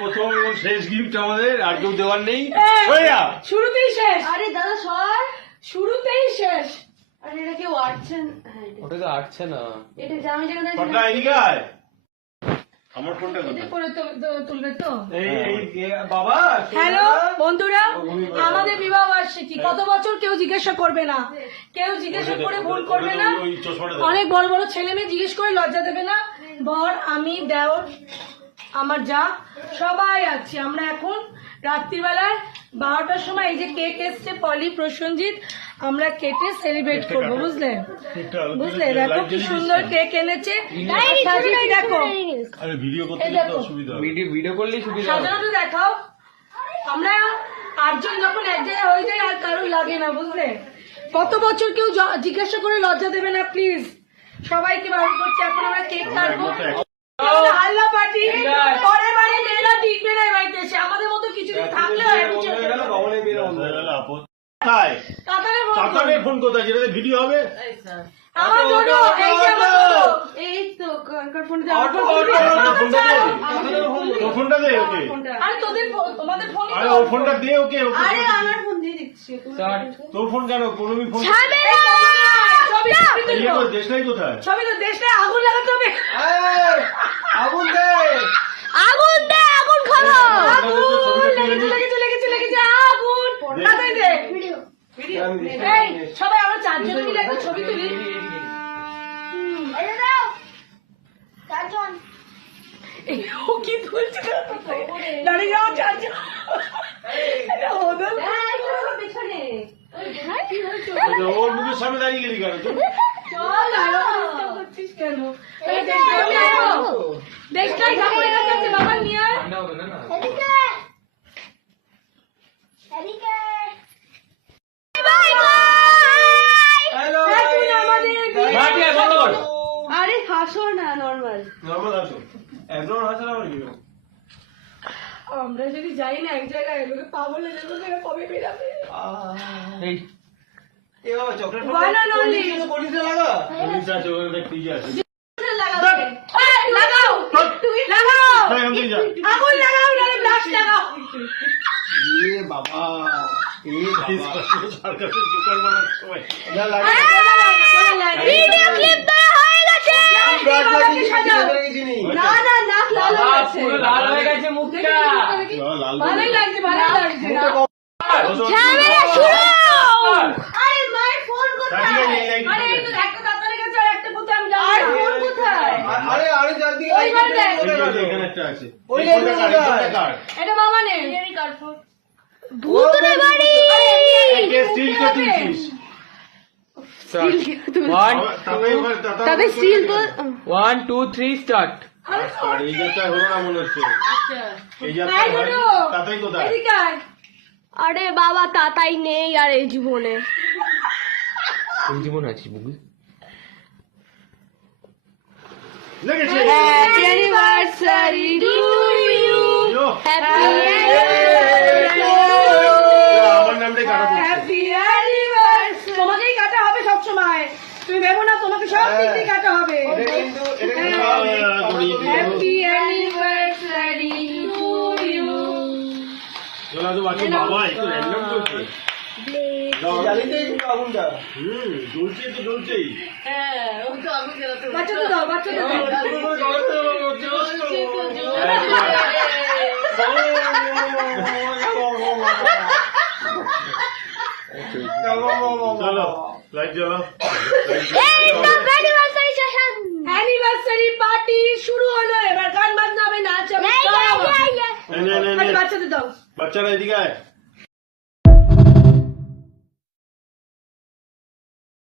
প্রথম এবং শেষ গিফট আমাদের, আর কেউ দেওয়ার নেই। শুরুতেই শেষ। আরে দাদা সর, শুরুতেই শেষ। আরে এটা কেউ আটছেন? ওটা তো আটছে না, এটা জামি জায়গা আমার ফোনটা তুলবে তো। বাবা হ্যালো বন্ধুরা, আমাদের বিবাহ বার্ষিকী কত বছর কেউ জিজ্ঞাসা করবে না, কেউ জিজ্ঞাসা করে ভুল করবে না। অনেক বড় বড় ছেলে মেয়ে জিজ্ঞেস করে লজ্জা দেবে না। বর, আমি, দেওর, আমার যা সবাই আছি আমরা। এখন রাত্রিবেলায় 12টার সময় এই যে কেক এসছে পলি প্রসেনজিৎ, আমরা কেটে সেলিব্রেট করবো, বুঝলে? বুঝলে? দেখো কি সুন্দর কেক এনেছে, দেখো ভিডিও করলেই সুবিধা। সাজানোটা দেখাও। আমরা 8 জন যখন এক জায়গায় হয়ে যায় আর কারোর লাগে না, বুঝলে? কত বছর কেউ জিজ্ঞাসা করে লজ্জা দেবে না প্লিজ। সবাইকে বারণ করছি, এখন আমরা কেক কাটবো। হাল্লা পার্টি পরের বাড়ি মেয়েরা টিকবে না বাড়িতে এসে, আমাদের মতো কিছুদিন থাকলে ফোন কোথায়, যেটাতে ভিডিও হবে? আমার ডোডো, এই তো ফোনটা দে ওকে। আরে তোমাদের ফোন, আরে ওর ফোনটা দে ওকে। আরে আমার ফোন দিয়ে দিচ্ছি। তোর ফোন কেন? কোনমি ফোন দেশটাই কোথায়? সবই তো দেশটাই। আগুন লাগাতে হবে। আগুন দে, আগুন দে, আগুন খাবো। লেগেছে আগুন। তাড়াতাড়ি দে। এই সবাই আমরা 4 জন মিলে একটা ছবি তুলি। ও কি তুলছে? দাঁড়িয়ে যাও 4 জন। ওর মুখের সামনে দাঁড়িয়ে গেলি কেন? বাবা নিয়ে আরে হাসো না, নর্মাল হাসো, একদম হাসো না। আমরা যদি যাই না এক জায়গায়, লোকে পাগল হয়ে যাবে, কবে বেরাবে? চকলেট লাগাও, আগুন লাগাও, ব্লাস্ট লাগাও। বাবা ভালোই লাগছে, ভালোই লাগছে। এটা বাবা নেই, ভূতের বাড়ি। তাদের স্টিল তো 1 2 3 স্টার্ট। এই যাত্রা হলো না মনে হচ্ছে। এই যাত্রা তাতাই কোথায়? আরে বাবা তাতাই নেই আর এই জীবনে। কোন জীবন আছে বুবু? লেগেছে। Happy anniversary to you, happy আমার নামটাই কাটা পড়ছে। Happy anniversary. তোমাকেই কাটা হবে সব সময়, তুমি ভেবো না তোমাকে সব দিক দিয়ে কাটা হবে। Happy anniversary to you. চলো তো বাচ্চা, বাবা একটু র্যান্ডম করছে। জ্বলছে তো জ্বলছেই। বাচ্চাকে দাও, বাচ্চাকে দাও। চলো লাইট জ্বালাও। অ্যানিভার্সারি পার্টি শুরু হলো, এবার গান বাজনা হবে, নাচ হবে। বাচ্চাদের দাও। বাচ্চারা এদিকে আয়।